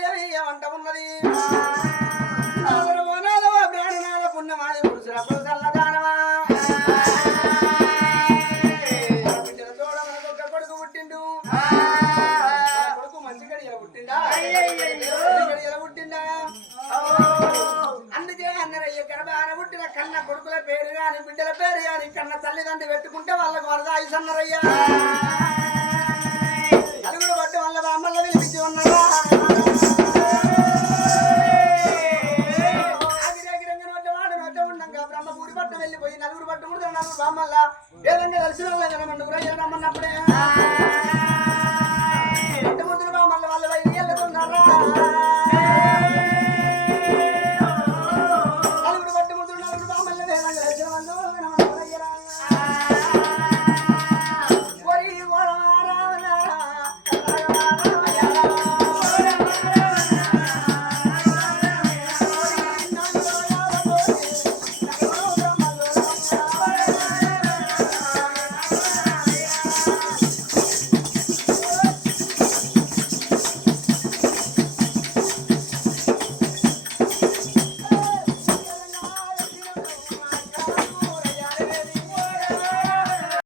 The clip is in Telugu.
పార్వతీదేవి ఏమంట ఉన్నది ప్రాణనాథ పుణ్యమాయ పురుషుల పురుషల్ల దానవా బిడ్డల తోడ మనకు ఒక్క కొడుకు పుట్టిండు కొడుకు మంచి గడియల పుట్టిండా గడియల పుట్టిండా అందుకే అన్నరయ్య గర్భాన పుట్టిన కన్న కొడుకుల పేరు గాని బిడ్డల పేరు గాని కన్న తల్లిదండ్రులు పెట్టుకుంటే వాళ్ళకు వరద ఆయుసన్నరయ్యా నలుగురు బట్టి వాళ్ళ బామ్మల్లో పిలిపించి ఉన్నారా